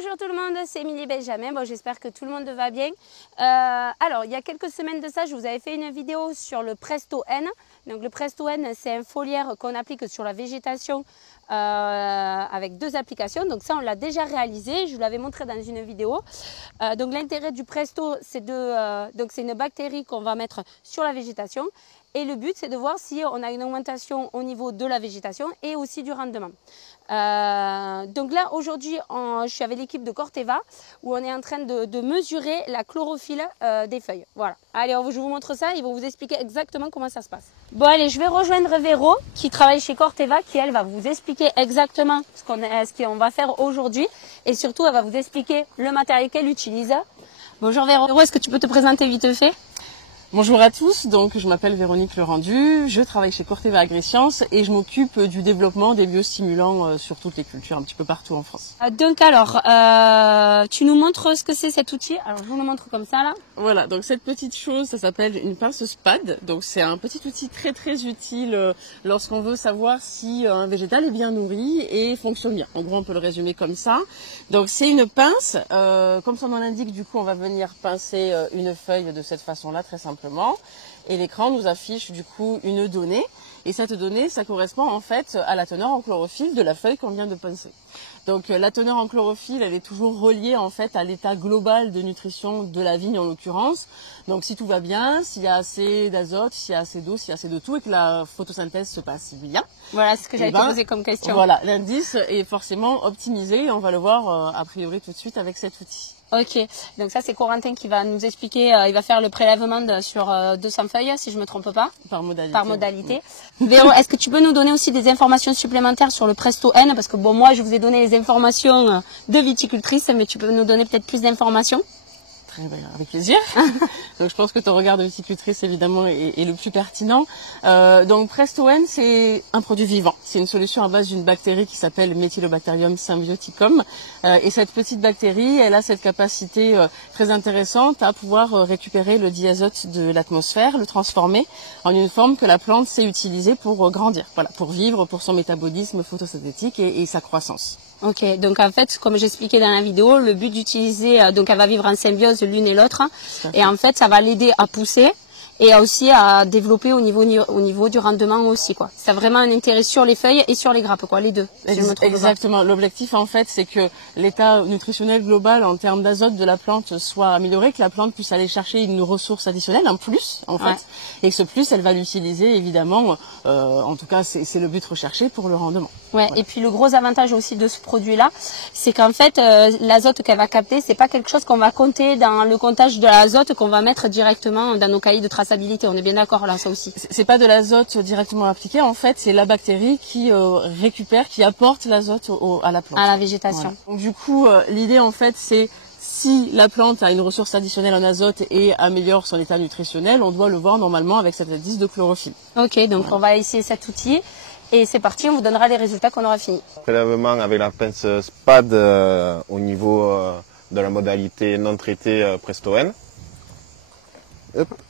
Bonjour tout le monde, c'est Émilie Benjamin. Bon, j'espère que tout le monde va bien. Alors, il y a quelques semaines de ça, je vous avais fait une vidéo sur le Presto N. Donc, le Presto N, c'est un foliaire qu'on applique sur la végétation avec deux applications. Donc, ça, on l'a déjà réalisé. Je vous l'avais montré dans une vidéo. Donc, l'intérêt du Presto, c'est c'est une bactérie qu'on va mettre sur la végétation. Et le but, c'est de voir si on a une augmentation au niveau de la végétation et aussi du rendement. Donc là, aujourd'hui, je suis avec l'équipe de Corteva où on est en train de mesurer la chlorophylle des feuilles. Voilà. Allez, je vous montre ça. Ils vont vous expliquer exactement comment ça se passe. Bon, allez, je vais rejoindre Véro qui travaille chez Corteva, qui, elle, va vous expliquer exactement ce qu'on va faire aujourd'hui. Et surtout, elle va vous expliquer le matériel qu'elle utilise. Bonjour Véro, est-ce que tu peux te présenter vite fait ? Bonjour à tous, donc je m'appelle Véronique Lerendu, je travaille chez Corteva AgriScience et je m'occupe du développement des biostimulants sur toutes les cultures, un petit peu partout en France. Donc alors, tu nous montres ce que c'est cet outil. Alors je vous le montre comme ça là. Voilà, donc cette petite chose, ça s'appelle une pince spade. Donc c'est un petit outil très utile lorsqu'on veut savoir si un végétal est bien nourri et fonctionne bien. En gros, on peut le résumer comme ça. Donc c'est une pince, comme son nom l'indique, du coup on va venir pincer une feuille de cette façon-là, très simplement. Et l'écran nous affiche du coup une donnée. Et cette donnée, ça correspond en fait à la teneur en chlorophylle de la feuille qu'on vient de pincer. Donc la teneur en chlorophylle, elle est toujours reliée en fait à l'état global de nutrition de la vigne en l'occurrence. Donc si tout va bien, s'il y a assez d'azote, s'il y a assez d'eau, s'il y a assez de tout et que la photosynthèse se passe bien. Voilà, c'est ce que j'allais te poser comme question. Voilà, l'indice est forcément optimisé et on va le voir a priori tout de suite avec cet outil. Ok, donc ça c'est Corentin qui va nous expliquer, il va faire le prélèvement sur 200 feuilles si je ne me trompe pas. Par modalité. Par modalité. Oui. Véro, est-ce que tu peux nous donner aussi des informations supplémentaires sur le Presto N? Parce que bon, moi je vous ai donné les informations de viticultrice, mais tu peux nous donner peut-être plus d'informations? Avec plaisir. Donc je pense que ton regard de viticultrice évidemment est le plus pertinent. Donc Presto N, c'est un produit vivant. C'est une solution à base d'une bactérie qui s'appelle Methylobacterium symbioticum. Et cette petite bactérie, elle a cette capacité très intéressante à pouvoir récupérer le diazote de l'atmosphère, le transformer en une forme que la plante sait utiliser pour grandir, voilà, pour vivre, pour son métabolisme photosynthétique et sa croissance. Ok, donc en fait, comme j'expliquais dans la vidéo, le but d'utiliser, donc elle va vivre en symbiose l'une et l'autre, et en fait, ça va l'aider à pousser et aussi à développer au niveau du rendement aussi, quoi. C'est vraiment un intérêt sur les feuilles et sur les grappes, quoi, les deux. Si Exactement. L'objectif, en fait, c'est que l'état nutritionnel global en termes d'azote de la plante soit amélioré, que la plante puisse aller chercher une ressource additionnelle, un plus, en fait, et que ce plus, elle va l'utiliser, évidemment, en tout cas, c'est le but recherché pour le rendement. Ouais, voilà. Et puis le gros avantage aussi de ce produit-là, c'est qu'en fait, l'azote qu'elle va capter, c'est pas quelque chose qu'on va compter dans le comptage de l'azote qu'on va mettre directement dans nos cahiers de traçabilité. On est bien d'accord là, ça aussi. C'est pas de l'azote directement appliqué, en fait, c'est la bactérie qui récupère, qui apporte l'azote à la plante. À la végétation. Voilà. Donc du coup, l'idée en fait, c'est si la plante a une ressource additionnelle en azote et améliore son état nutritionnel, on doit le voir normalement avec cet indice de chlorophylle. Ok, donc voilà. On va essayer cet outil. Et c'est parti, on vous donnera les résultats qu'on aura fini. Prélèvement avec la pince spade au niveau de la modalité non traitée Presto N.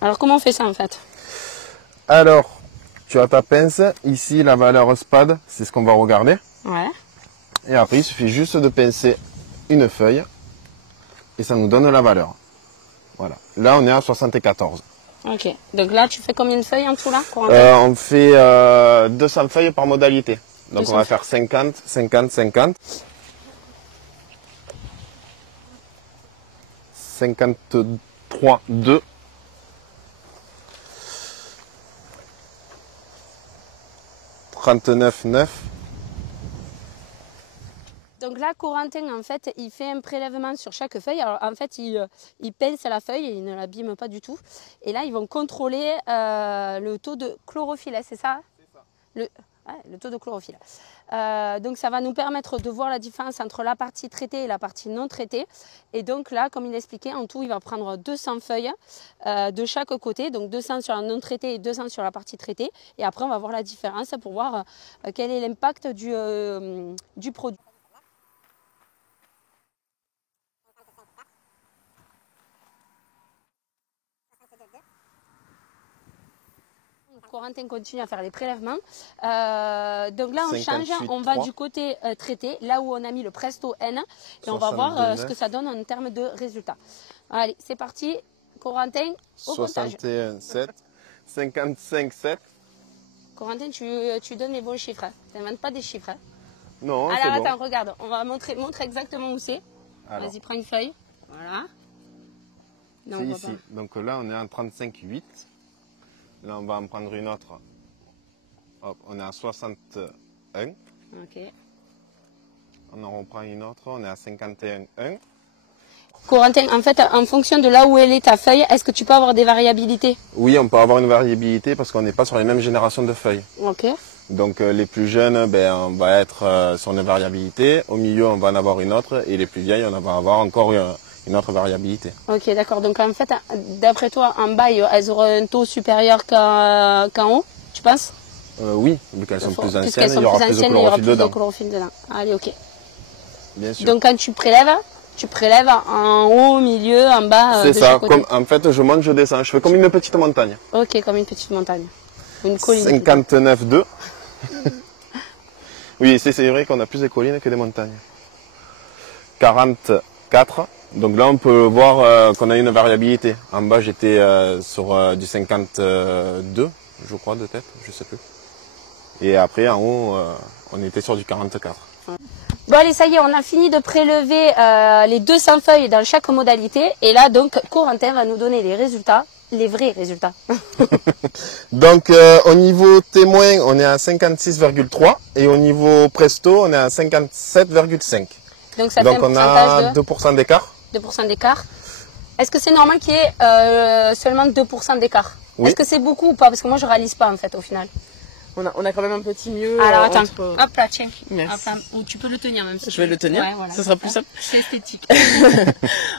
Alors comment on fait ça en fait? Alors, tu as ta pince, ici la valeur spade, c'est ce qu'on va regarder. Ouais. Et après, il suffit juste de pincer une feuille et ça nous donne la valeur. Voilà. Là, on est à 74. Ok. Donc là, tu fais combien de feuilles en tout là? On fait 200 feuilles par modalité. Donc on va faire 50, 50, 50. 53, 2. 39, 9. Donc là, Corentin, en fait, il fait un prélèvement sur chaque feuille. Alors, en fait, il pince la feuille et il ne l'abîme pas du tout. Et là, ils vont contrôler le taux de chlorophylle, c'est ça? C'est ça. Le taux de chlorophylle. Donc, ça va nous permettre de voir la différence entre la partie traitée et la partie non traitée. Et donc là, comme il expliquait, en tout, il va prendre 200 feuilles de chaque côté. Donc, 200 sur la non traitée et 200 sur la partie traitée. Et après, on va voir la différence pour voir quel est l'impact du produit. Corentin continue à faire les prélèvements. Donc là, on change, on va du côté traité, là où on a mis le Presto N, et on va voir ce que ça donne en termes de résultats. Allez, c'est parti. Corentin, au comptage. 61,7, 55,7. Corentin, tu donnes les bons chiffres. Tu n'inventes pas des chiffres. Non, alors, c'est bon. attends, regarde, on va montrer exactement où c'est. Vas-y, prends une feuille. Voilà. C'est ici. Donc là, on est en 35,8. Là, on va en prendre une autre. Hop, on est à 61. Ok. On en reprend une autre, on est à 51,1. Corentin, en fait, en fonction de là où elle est ta feuille, est-ce que tu peux avoir des variabilités? Oui, on peut avoir une variabilité parce qu'on n'est pas sur les mêmes générations de feuilles. Ok. Donc les plus jeunes, ben, on va être sur une variabilité. Au milieu, on va en avoir une autre. Et les plus vieilles, on va avoir encore une autre variabilité. Ok, d'accord. Donc en fait, d'après toi, en bas, elles auront un taux supérieur qu'en haut, tu penses? Oui, vu qu'elles sont plus anciennes, il y aura plus de chlorophylle dedans. Allez, ok. Bien sûr. Donc quand tu prélèves en haut, au milieu, en bas. C'est ça. Comme, en fait, je monte, je descends. Je fais comme une petite montagne. Ok, comme une petite montagne. Une colline. 59,2. Oui, c'est vrai qu'on a plus de collines que des montagnes. 44. Donc là, on peut voir qu'on a une variabilité. En bas, j'étais sur du 52, je crois, de tête, je sais plus. Et après, en haut, on était sur du 44. Bon allez, ça y est, on a fini de prélever les 200 feuilles dans chaque modalité. Et là, donc, Corentin va nous donner les résultats, les vrais résultats. Donc, au niveau témoin, on est à 56,3. Et au niveau presto, on est à 57,5. Donc, ça donc fait un on a de 2% d'écart. 2% d'écart. Est-ce que c'est normal qu'il y ait seulement 2% d'écart? Oui. Est-ce que c'est beaucoup ou pas? Parce que moi, je réalise pas, en fait, au final. On a quand même un petit mieux. Alors attends, entre... hop là, tiens. Merci. Ou tu peux le tenir même si je vais le tenir, ouais, voilà. Ça sera plus simple. C'est esthétique.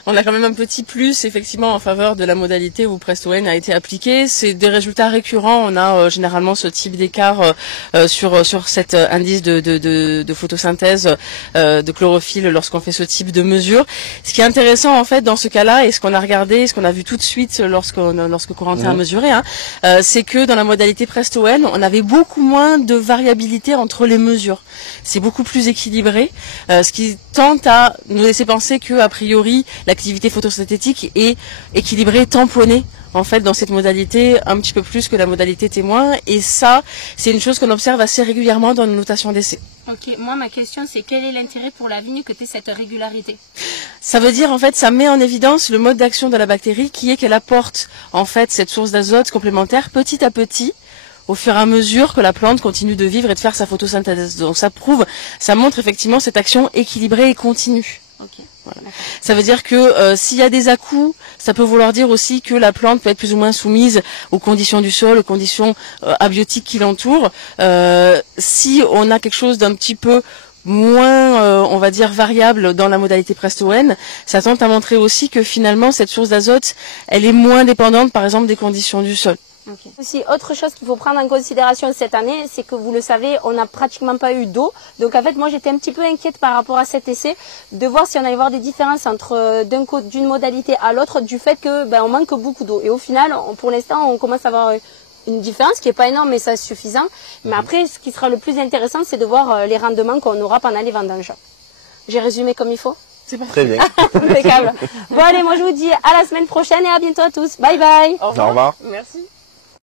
On a quand même un petit plus effectivement en faveur de la modalité où Presto N a été appliqué. C'est des résultats récurrents. On a généralement ce type d'écart sur cet indice de photosynthèse de chlorophylle lorsqu'on fait ce type de mesure. Ce qui est intéressant en fait dans ce cas-là et ce qu'on a regardé, ce qu'on a vu tout de suite lorsque Corentin a mesuré, c'est que dans la modalité Presto N, on avait beaucoup moins de variabilité entre les mesures. C'est beaucoup plus équilibré, ce qui tente à nous laisser penser que, a priori, l'activité photosynthétique est équilibrée, tamponnée, en fait, dans cette modalité, un petit peu plus que la modalité témoin. Et ça, c'est une chose qu'on observe assez régulièrement dans nos notations d'essai. Ok, moi, ma question, c'est quel est l'intérêt pour la vigne que tu aies cette régularité? Ça veut dire, en fait, ça met en évidence le mode d'action de la bactérie qui est qu'elle apporte, en fait, cette source d'azote complémentaire petit à petit, au fur et à mesure que la plante continue de vivre et de faire sa photosynthèse. Donc ça montre effectivement cette action équilibrée et continue. Okay. Voilà. Ça veut dire que s'il y a des à-coups, ça peut vouloir dire aussi que la plante peut être plus ou moins soumise aux conditions du sol, aux conditions abiotiques qui l'entourent. Si on a quelque chose d'un petit peu moins, on va dire, variable dans la modalité Presto N, ça tente à montrer aussi que finalement cette source d'azote, elle est moins dépendante par exemple des conditions du sol. Okay. Aussi, autre chose qu'il faut prendre en considération cette année, c'est que vous le savez, on n'a pratiquement pas eu d'eau. Donc en fait, moi j'étais un petit peu inquiète par rapport à cet essai, de voir si on allait voir des différences entre d'une modalité à l'autre, du fait que on manque beaucoup d'eau. Et au final, pour l'instant, on commence à avoir une différence qui n'est pas énorme, mais ça c'est suffisant. Mais après, ce qui sera le plus intéressant, c'est de voir les rendements qu'on aura pendant les vendanges. J'ai résumé comme il faut? C'est parfait. Très bien. Impeccable. Bon allez, moi je vous dis à la semaine prochaine et à bientôt à tous. Bye bye. Au revoir. Au revoir. Merci.